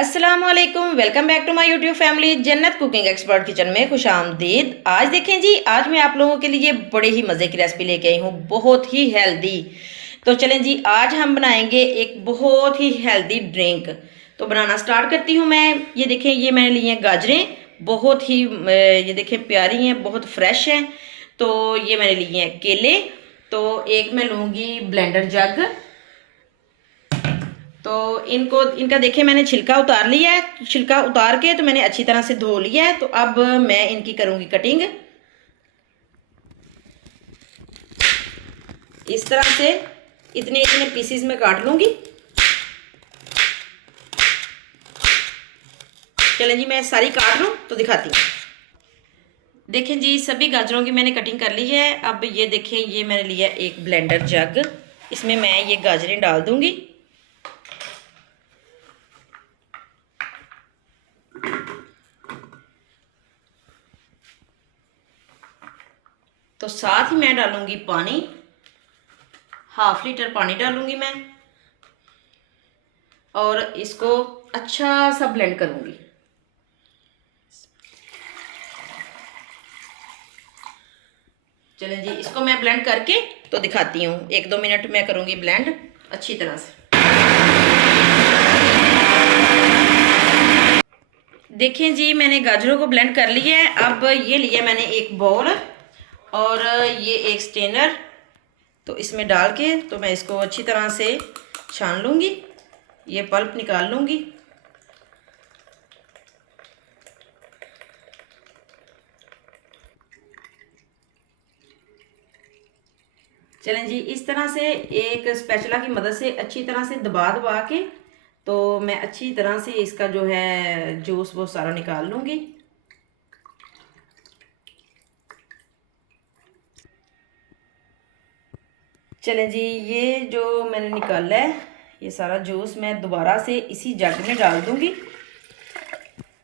अस्सलाम वालेकुम, welcome back to my YouTube family. Jannat cooking expert kitchen में खुश आमदीद। आज देखें जी, आज मैं आप लोगों के लिए बड़े ही मज़े की रेसिपी लेके आई हूँ, बहुत ही हेल्दी। तो चलें जी, आज हम बनाएंगे एक बहुत ही हेल्दी ड्रिंक। तो बनाना स्टार्ट करती हूँ मैं। ये देखें, ये मैंने ली हैं गाजरें, बहुत ही ये देखें प्यारी हैं, बहुत फ्रेश हैं। तो ये मैंने लिए हैं केले। तो एक मैं लूँगी ब्लेंडर जग। तो इनका देखिए मैंने छिलका उतार लिया है। छिलका उतार के तो मैंने अच्छी तरह से धो लिया है। तो अब मैं इनकी करूँगी कटिंग इस तरह से, इतने इतने पीसीज में काट लूँगी। चलें जी, मैं सारी काट लूँ तो दिखाती हूँ। देखें जी, सभी गाजरों की मैंने कटिंग कर ली है। अब ये देखें, ये मैंने लिया एक ब्लेंडर जग, इसमें मैं ये गाजरें डाल दूँगी। तो साथ ही मैं डालूंगी पानी, 1/2 लीटर पानी डालूंगी मैं, और इसको अच्छा सा ब्लेंड करूंगी। चलें जी, इसको मैं ब्लेंड करके तो दिखाती हूँ। 1-2 मिनट मैं करूंगी ब्लेंड अच्छी तरह से। देखें जी, मैंने गाजरों को ब्लेंड कर लिया है। अब ये लिया मैंने एक बाउल और ये एक स्ट्रेनर। तो इसमें डाल के तो मैं इसको अच्छी तरह से छान लूँगी, ये पल्प निकाल लूँगी। चलें जी, इस तरह से एक स्पैचुला की मदद से अच्छी तरह से दबा दबा के तो मैं अच्छी तरह से इसका जो है जूस वो सारा निकाल लूँगी। चलें जी, ये जो मैंने निकाला है ये सारा जूस मैं दोबारा से इसी जग में डाल दूँगी।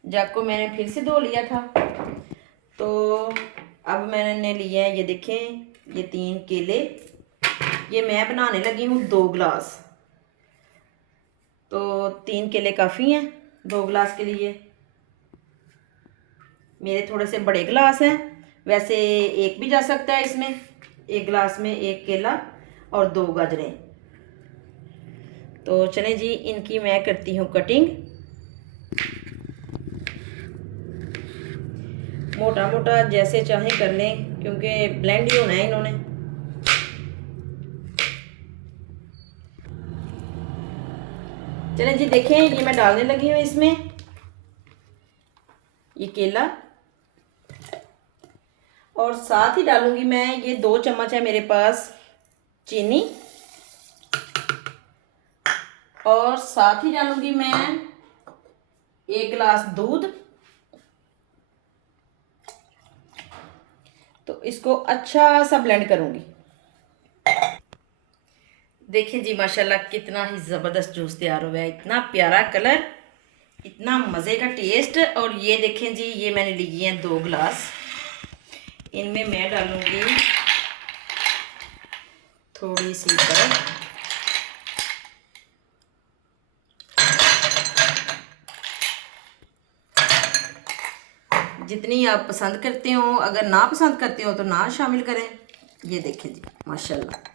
जग को मैंने फिर से धो लिया था। तो अब मैंने लिया है, ये देखें, ये 3 केले। ये मैं बनाने लगी हूँ 2 गिलास। तो 3 केले काफ़ी हैं 2 गिलास के लिए। मेरे थोड़े से बड़े गिलास हैं, वैसे एक भी जा सकता है इसमें। 1 गिलास में 1 केला और 2 गाजरें। तो चलें जी, इनकी मैं करती हूँ कटिंग। मोटा मोटा जैसे चाहे कर लें, क्योंकि ब्लेंड ही होना है इन्होंने। चलें जी, देखें, ये मैं डालने लगी हूँ इसमें ये केला, और साथ ही डालूंगी मैं ये 2 चम्मच है मेरे पास चीनी, और साथ ही डालूंगी मैं 1 गिलास दूध। तो इसको अच्छा सा ब्लेंड करूंगी। देखिए जी, माशाल्लाह कितना ही ज़बरदस्त जूस तैयार हुआ है। इतना प्यारा कलर, इतना मज़े का टेस्ट। और ये देखें जी, ये मैंने लिए हैं 2 गिलास। इनमें मैं डालूंगी थोड़ी सी बर्फ। जितनी आप पसंद करते हो, अगर ना पसंद करते हो तो ना शामिल करें। ये देखें जी, माशाल्लाह।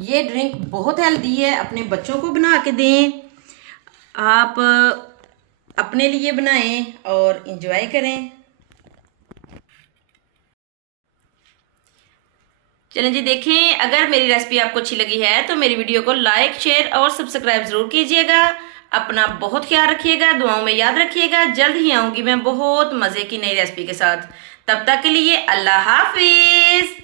ये ड्रिंक बहुत हेल्दी है, अपने बच्चों को बना के दें, आप अपने लिए बनाएं और इंजॉय करें। चलें जी, देखें, अगर मेरी रेसिपी आपको अच्छी लगी है तो मेरी वीडियो को लाइक, शेयर और सब्सक्राइब ज़रूर कीजिएगा। अपना बहुत ख्याल रखिएगा, दुआओं में याद रखिएगा। जल्द ही आऊँगी मैं बहुत मज़े की नई रेसिपी के साथ। तब तक के लिए अल्लाह हाफिज़।